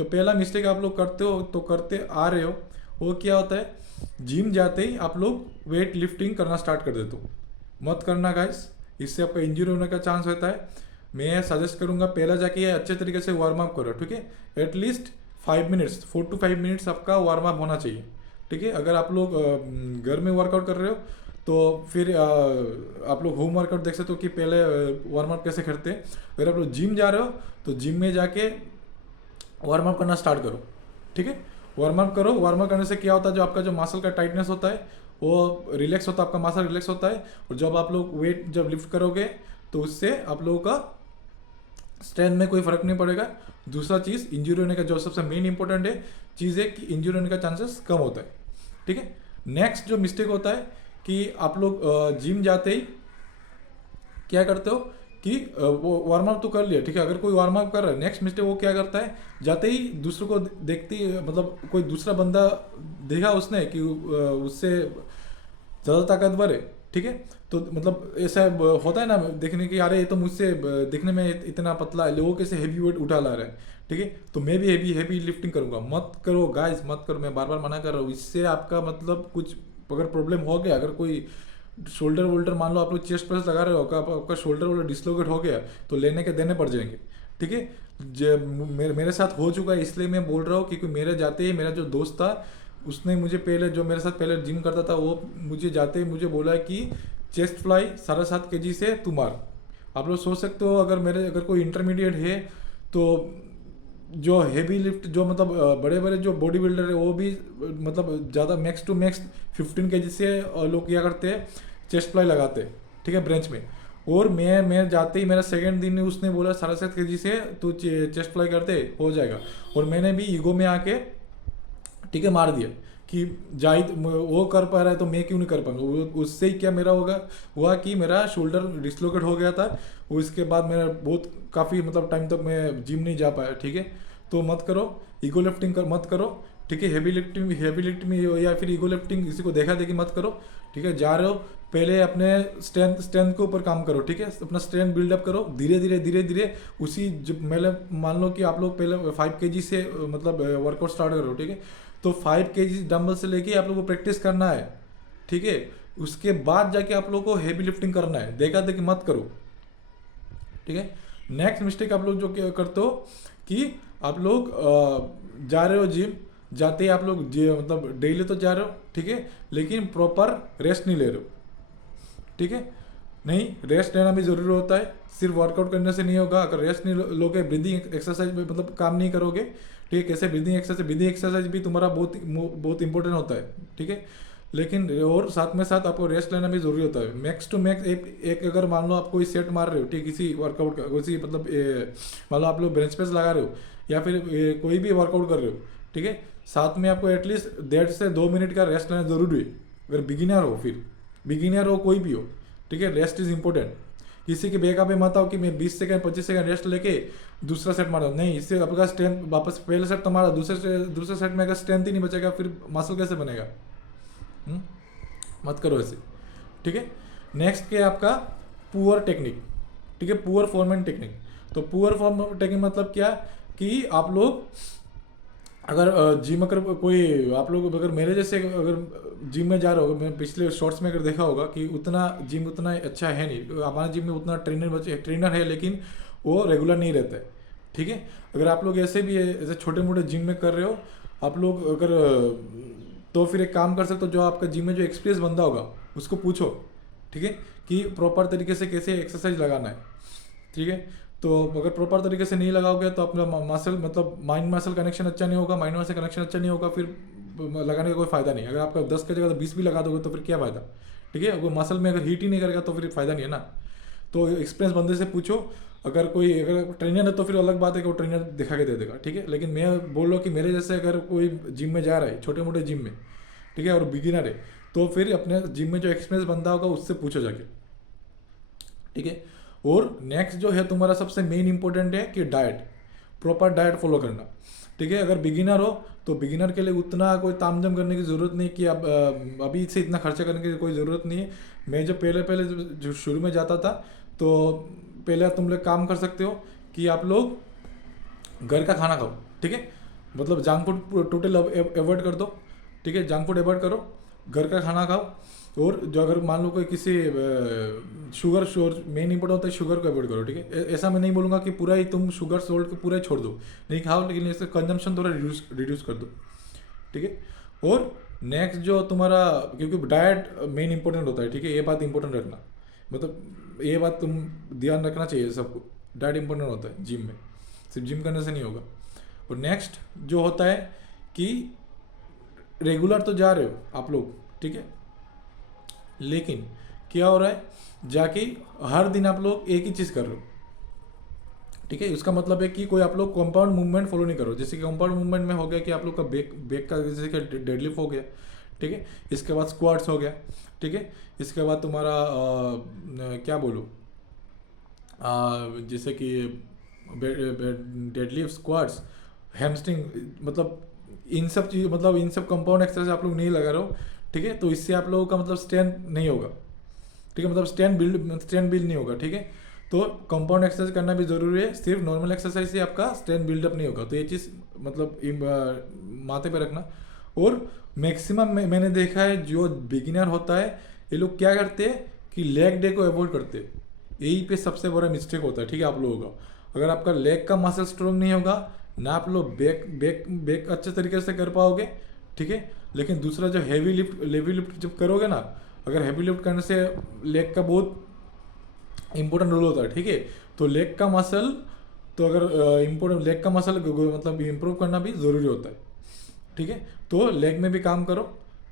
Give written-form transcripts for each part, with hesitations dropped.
जो पहला मिस्टेक आप लोग करते हो तो करते आ रहे हो, वो क्या होता है, जिम जाते ही आप लोग वेट लिफ्टिंग करना स्टार्ट कर देते हो। मत करना गाइस, इससे आपका इंजरी होने का चांस रहता है। मैं सजेस्ट करूंगा पहला जाके अच्छे तरीके से वार्म अप करो, ठीक है। एटलीस्ट 5 मिनट्स, 4 to 5 मिनट्स आपका वार्म अप होना चाहिए, ठीक है। अगर आप लोग घर में वर्कआउट कर रहे हो तो फिर आप लोग होम वर्कआउट देख सकते हो कि पहले वार्म अप कैसे करते हैं। अगर आप लोग जिम जा रहे हो तो जिम में जाके वार्म अप करना स्टार्ट करो, ठीक है। वार्म अप करो, वार्म अप करने से क्या होता है, जो आपका जो मसल का टाइटनेस होता है वो रिलैक्स होता है, आपका मसल रिलैक्स होता है। और जब आप लोग वेट जब लिफ्ट करोगे तो उससे आप लोगों का स्ट्रेंथ में कोई फर्क नहीं पड़ेगा। दूसरा चीज़, इंजरी होने का जो सबसे मेन इंपॉर्टेंट है चीज़ है कि इंजरी होने का चांसेस कम होता है, ठीक है। नेक्स्ट जो मिस्टेक होता है कि आप लोग जिम जाते ही क्या करते हो कि वो वार्म अप तो कर लिया, ठीक है। अगर कोई वार्म अप कर रहा है, नेक्स्ट मिस्टेक वो क्या करता है, जाते ही दूसरों को देखते ही, मतलब कोई दूसरा बंदा देखा उसने कि उससे ज़्यादा ताकतवर है, ठीक है। तो मतलब ऐसा होता है ना देखने की, अरे ये तो मुझसे देखने में इतना पतला है, लोगों कैसे हैवी वेट उठा ला रहा है, ठीक है। तो मैं भी हैवी हैवी लिफ्टिंग करूंगा। मत करो गाइस, मत करो, मैं बार बार मना कर रहा हूँ। इससे आपका मतलब कुछ अगर प्रॉब्लम हो गया, अगर कोई शोल्डर वोल्डर, मान लो आप लोग चेस्ट प्रेस लगा रहे हो, आपका शोल्डर वोल्डर डिसलोकेट हो गया तो लेने के देने पड़ जाएंगे, ठीक है। मेरे साथ हो चुका है, इसलिए मैं बोल रहा हूँ, क्योंकि मेरे जाते ही मेरा जो दोस्त था उसने मुझे पहले, जो मेरे साथ पहले जिम करता था, वो मुझे जाते ही मुझे बोला कि चेस्ट फ्लाई 7.5 kg से तू मार। आप लोग सोच सकते हो, अगर कोई इंटरमीडिएट है तो जो हैवी लिफ्ट, जो मतलब बड़े बड़े जो बॉडी बिल्डर है वो भी मतलब ज़्यादा मैक्स टू मैक्स 15 kg से लोग क्या करते हैं, चेस्ट फ्लाई लगाते हैं, ठीक है, ब्रेंच में। और मैं जाते ही मेरा सेकंड दिन उसने बोला 7.5 kg से तू चेस्ट फ्लाई करते हो जाएगा। और मैंने भी ईगो में आके, ठीक है, मार दिया कि जाहिद वो कर पा रहा है तो मैं क्यों नहीं कर पाऊंगा। उससे ही क्या मेरा हुआ कि मेरा शोल्डर डिसलोकेट हो गया था। उसके बाद मेरा बहुत काफ़ी मतलब टाइम तक मैं जिम नहीं जा पाया, ठीक है। तो मत करो, ईगो लिफ्टिंग मत करो, ठीक है। हैवी लिफ्टिंग या फिर ईगो लिफ्टिंग किसी को देखा देखी मत करो, ठीक है। जा रहे हो, पहले अपने स्ट्रेंथ के ऊपर काम करो, ठीक है। अपना स्ट्रेंथ बिल्डअप करो धीरे धीरे धीरे धीरे। उसी जो मतलब मान लो कि आप लोग पहले 5 kg से मतलब वर्कआउट स्टार्ट करो, ठीक है। तो 5 kg डंबल से लेके आप लोग को प्रैक्टिस करना है, ठीक है। उसके बाद जाके आप लोग को हैवी लिफ्टिंग करना है, देखा देखी मत करो, ठीक है। नेक्स्ट मिस्टेक आप लोग जो करते हो कि आप लोग जा रहे हो जिम, जाते ही आप लोग मतलब डेली तो जा रहे हो, ठीक है, लेकिन प्रॉपर रेस्ट नहीं ले रहे हो, ठीक है। नहीं, रेस्ट लेना भी ज़रूरी होता है, सिर्फ वर्कआउट करने से नहीं होगा। अगर रेस्ट नहीं लोगे, ब्रीदिंग एक्सरसाइज में मतलब काम नहीं करोगे, ठीक है। कैसे ब्रीदिंग एक्सरसाइज भी तुम्हारा बहुत बहुत इंपॉर्टेंट होता है, ठीक है। लेकिन और साथ में साथ आपको रेस्ट लेना भी जरूरी होता है। मैक्स टू मैक्स एक अगर मान लो आप कोई सेट मार रहे हो, ठीक, किसी वर्कआउट का, किसी मतलब मान लो आप लोग बेंच प्रेस लगा रहे हो या फिर कोई भी वर्कआउट कर रहे हो, ठीक है, साथ में आपको एटलीस्ट 1.5 से 2 मिनट का रेस्ट लेना जरूरी है। अगर बिगिनर हो कोई भी हो, ठीक है, रेस्ट इज इंपॉर्टेंट। किसी के बेका पे मत आओ कि मैं 20 सेकंड 25 सेकंड रेस्ट लेके दूसरा सेट मारा, नहीं, इससे आपका स्ट्रेंथ वापस पहले सेट तो मारा, दूसरे सेट में अगर स्ट्रेंथ ही नहीं बचेगा फिर मसल कैसे बनेगा। मत करो ऐसे, ठीक है। नेक्स्ट क्या है आपका, पुअर टेक्निक, ठीक है, पुअर फॉर्म एंड टेक्निक। तो पुअर फॉर्म टेक्निक मतलब क्या कि आप लोग अगर जिम, अगर कोई आप लोग अगर मेरे जैसे अगर जिम में जा रहे हो, मैं पिछले शॉर्ट्स में अगर देखा होगा कि जिम उतना अच्छा है नहीं, हमारा जिम में उतना ट्रेनर है लेकिन वो रेगुलर नहीं रहता है, ठीक है। अगर आप लोग ऐसे भी ऐसे छोटे मोटे जिम में कर रहे हो आप लोग, अगर तो फिर एक काम कर सकते हो, जो आपका जिम में जो एक्सपीरियंस बंदा होगा उसको पूछो, ठीक है, कि प्रॉपर तरीके से कैसे एक्सरसाइज लगाना है, ठीक है। तो अगर प्रॉपर तरीके से नहीं लगाओगे तो अपना मसल मतलब माइंड मसल कनेक्शन अच्छा नहीं होगा, माइंड मसल कनेक्शन अच्छा नहीं होगा, फिर लगाने का कोई फायदा नहीं। अगर आपका 10 की जगह तो 20 भी लगा दोगे तो फिर क्या फायदा, ठीक है। अगर मसल में अगर हीट ही नहीं करेगा तो फिर फायदा नहीं है ना। तो एक्सपीरियंस बंदे से पूछो। अगर ट्रेनर है तो फिर अलग बात है कि वो ट्रेनर दिखा के दे देगा, ठीक है। लेकिन मैं बोल रहा हूँ कि मेरे जैसे अगर कोई जिम में जा रहा है, छोटे मोटे जिम में, ठीक है, और बिगिनर है, तो फिर अपने जिम में जो एक्सपीरियंस बंदा होगा उससे पूछो जाके, ठीक है। और नेक्स्ट जो है तुम्हारा सबसे मेन इंपॉर्टेंट है कि डाइट, प्रॉपर डाइट फॉलो करना, ठीक है। अगर बिगिनर हो तो बिगिनर के लिए उतना कोई तामझाम करने की ज़रूरत नहीं कि अब अभी से इतना खर्चा करने की कोई ज़रूरत नहीं है। मैं जब पहले जो शुरू में जाता था तो पहले तुम लोग काम कर सकते हो कि आप लोग घर का खाना खाओ, ठीक है। मतलब जंक फूड टोटल अवॉइड कर दो, ठीक है, जंक फूड अवॉइड करो, घर का खाना खाओ। और जो अगर मान लो कोई किसी शुगर शोर मेन इंपॉर्टेंट होता है शुगर को अवॉइड करो, ठीक है। ऐसा मैं नहीं बोलूँगा कि पूरा ही तुम शुगर सोल्ट को पूरा ही छोड़ दो, नहीं खाओ, लेकिन इससे कंजम्पशन थोड़ा रिड्यूस कर दो, ठीक है। और नेक्स्ट जो तुम्हारा, क्योंकि डाइट मेन इंपॉर्टेंट होता है, ठीक है, ये बात इंपॉर्टेंट रखना, मतलब ये बात तुम ध्यान रखना चाहिए सबको, डाइट इंपॉर्टेंट होता है जिम में, सिर्फ जिम करने से नहीं होगा। और नेक्स्ट जो होता है कि रेगुलर तो जा रहे हो आप लोग, ठीक है, लेकिन क्या हो रहा है जाके हर दिन आप लोग एक ही चीज़ कर रहे हो, ठीक है। उसका मतलब है कि कोई आप लोग कंपाउंड मूवमेंट फॉलो नहीं करो। जैसे कि कंपाउंड मूवमेंट में हो गया कि आप लोग का बैक बैक का जैसे कि डेडलिफ्ट हो गया, ठीक है, इसके बाद स्क्वाट्स हो गया, ठीक है, इसके बाद तुम्हारा क्या बोलूँ, जैसे कि डेडलिफ्ट, स्क्वाट्स, हैमस्ट्रिंग, मतलब इन सब चीज़, मतलब इन सब कंपाउंड एक्सरसाइज आप लोग नहीं लगा रहे हो, ठीक है, तो इससे आप लोगों का मतलब स्ट्रेंथ नहीं होगा, ठीक है, मतलब स्ट्रेंथ बिल्ड नहीं होगा, ठीक है। तो कंपाउंड एक्सरसाइज करना भी जरूरी है, सिर्फ नॉर्मल एक्सरसाइज से आपका स्ट्रेंथ बिल्डअप नहीं होगा, तो ये चीज़ मतलब माथे पे रखना। और मैक्सिमम मैंने देखा है जो बिगिनर होता है ये लोग क्या करते हैं कि लेग डे को अवॉइड करते हैं, यही पे सबसे बड़ा मिस्टेक होता है, ठीक है, आप लोगों का। अगर आपका लेग का मसल स्ट्रॉन्ग नहीं होगा ना, आप लोग बैक बैक बैक अच्छे तरीके से कर पाओगे, ठीक है। लेकिन दूसरा जो हैवी लिफ्ट जब करोगे ना, अगर हैवी लिफ्ट करने से लेग का बहुत इंपॉर्टेंट रोल होता है, ठीक है। तो लेग का मसल, तो अगर इम्पोर्टेंट लेग का मसल मतलब इम्प्रूव करना भी ज़रूरी होता है, ठीक है। तो लेग में भी काम करो,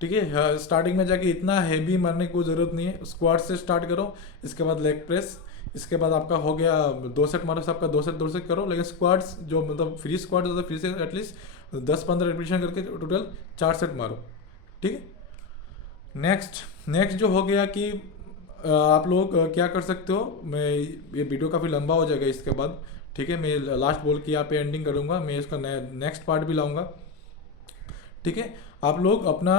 ठीक है। स्टार्टिंग में जाके इतना हैवी मारने की कोई ज़रूरत नहीं है, स्क्वाट से स्टार्ट करो, इसके बाद लेग प्रेस, इसके बाद आपका हो गया 2 सेट मारो, सबका 2 सेट करो। लेकिन स्क्वाट्स जो मतलब फ्री स्क्वाट होता है, फ्री से एटलीस्ट 10-15 रिपीटेशन करके टोटल 4 सेट मारो, ठीक है। नेक्स्ट जो हो गया कि आप लोग क्या कर सकते हो, मैं ये वीडियो काफ़ी लंबा हो जाएगा इसके बाद, ठीक है, मैं लास्ट बोल के यहाँ पे एंडिंग करूँगा, मैं इसका नेक्स्ट पार्ट भी लाऊंगा, ठीक है। आप लोग अपना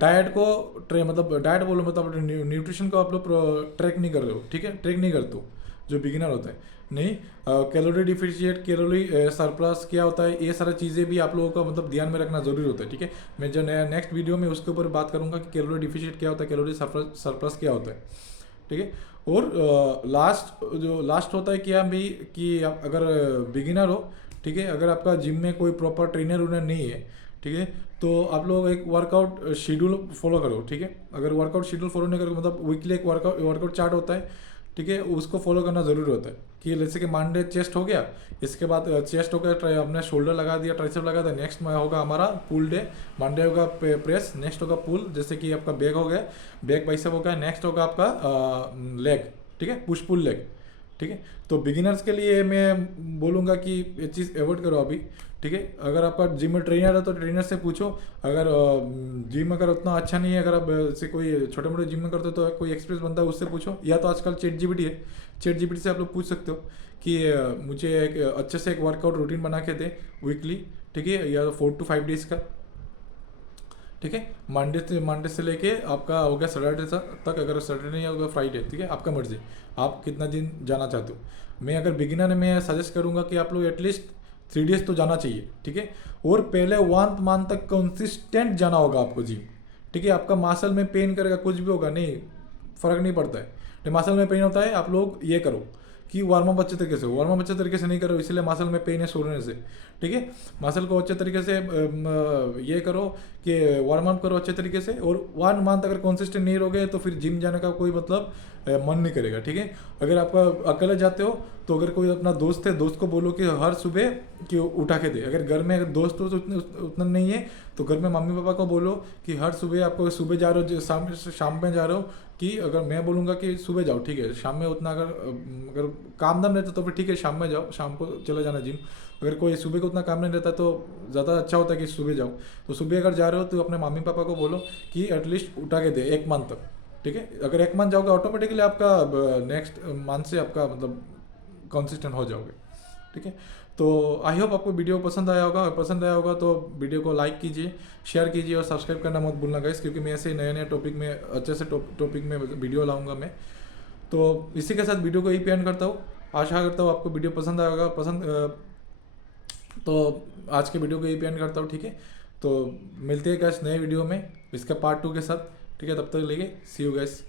डाइट को मतलब डाइट बोलो, मतलब न्यूट्रिशन को आप लोग ट्रैक नहीं कर रहे हो, ठीक है, ट्रैक नहीं करते हो जो बिगिनर होता है, नहीं। कैलोरी डिफिशिएट, कैलोरी सरप्लस क्या होता है, ये सारी चीज़ें भी आप लोगों का मतलब ध्यान में रखना जरूरी होता है, ठीक है। मैं जो नया नेक्स्ट वीडियो में उसके ऊपर बात करूंगा कि कैलोरी डिफिशिएट क्या होता है, कैलोरी सरप्लस क्या होता है, ठीक है। और लास्ट होता है क्या भी कि आप अगर बिगिनर हो, ठीक है, अगर आपका जिम में कोई प्रॉपर ट्रेनर उनर नहीं है, ठीक है, तो आप लोग एक वर्कआउट शेड्यूल फॉलो करो, ठीक है। अगर वर्कआउट शेड्यूल फॉलो नहीं करो, मतलब वीकली एक वर्कआउट चार्ट होता है, ठीक है, उसको फॉलो करना ज़रूरी होता है। कि जैसे कि मंडे चेस्ट हो गया, इसके बाद चेस्ट हो गया, हमने शोल्डर लगा दिया, ट्राइसेप लगा दिया, नेक्स्ट में होगा हमारा पुल डे, मंडे होगा प्रेस, नेक्स्ट होगा पुल, जैसे कि आपका बैक हो गया, बैक बाइसेप हो गया, नेक्स्ट होगा आपका लेग, ठीक है, पुश पुल लेग, ठीक है। तो बिगिनर्स के लिए मैं बोलूँगा कि ये चीज़ अवॉइड करो अभी, ठीक है। अगर आपका जिम में ट्रेनर है तो ट्रेनर से पूछो, अगर जिम अगर उतना अच्छा नहीं है, अगर आप से कोई छोटे मोटे जिम में करते हो तो कोई एक्सपीरियंस बनता है उससे पूछो, या तो आजकल चैट जीपीटी है, चैट जीपीटी से आप लोग पूछ सकते हो कि मुझे एक अच्छे से एक वर्कआउट रूटीन बना के दे वीकली, ठीक है, या 4 to 5 डेज़ का, ठीक है। मंडे से लेके आपका हो गया सैटरडे तक, अगर सैटरडे नहीं होगा फ्राइडे, ठीक है, आपका मर्जी, आप कितना दिन जाना चाहते हो। मैं अगर बिगिनर में सजेस्ट करूँगा कि आप लोग एटलीस्ट 3 डेज तो जाना चाहिए, ठीक है। और पहले 1 मंथ तक कंसिस्टेंट जाना होगा आपको जिम, ठीक है। आपका मसल में पेन करेगा, कुछ भी होगा नहीं, फर्क नहीं पड़ता है, तो मसल में पेन होता है, आप लोग ये करो कि वार्म अप अच्छे तरीके से, वार्म अप अच्छे तरीके से नहीं करो, इसलिए मसल में पेन है सोने से, ठीक है। मसल को अच्छे तरीके से ये करो कि वार्म अप करो अच्छे तरीके से, और 1 मंथ अगर कंसिस्टेंट नहीं रहोगे तो फिर जिम जाने का कोई मतलब मन नहीं करेगा, ठीक है। अगर आपका अकेले जाते हो तो अगर कोई अपना दोस्त है, दोस्त को बोलो कि हर सुबह कि उठा के दे, अगर घर में अगर दोस्त हो तो उतना नहीं है तो घर में मम्मी पापा को बोलो कि हर सुबह आपको सुबह जा रहे हो, शाम में जा रहे हो, कि अगर मैं बोलूँगा कि सुबह जाओ, ठीक है, शाम में उतना अगर काम धाम रहता तो फिर ठीक है शाम में जाओ, शाम को चले जाना जिम। अगर कोई सुबह को उतना काम नहीं रहता तो ज़्यादा अच्छा होता है कि सुबह जाओ। तो सुबह अगर जा रहे हो तो अपने मम्मी पापा को बोलो कि एटलीस्ट उठा के दे 1 मंथ तक, ठीक है। अगर 1 मंथ जाओगे ऑटोमेटिकली आपका नेक्स्ट मंथ से आपका मतलब कंसिस्टेंट हो जाओगे, ठीक है। तो आई होप आपको वीडियो पसंद आया होगा तो वीडियो को लाइक कीजिए, शेयर कीजिए और सब्सक्राइब करना मत भूलना गाइस, क्योंकि मैं ऐसे नए टॉपिक में अच्छे से टॉपिक में वीडियो लाऊंगा मैं। तो इसी के साथ वीडियो को यही पे एंड करता हूँ, आशा करता हूँ आपको वीडियो पसंद आया होगा। तो आज के वीडियो को यही एंड करता हूँ, ठीक है। तो मिलते हैं गैस नए वीडियो में इसका पार्ट 2 के साथ, ठीक है। तब तक लेके सी यू गैस।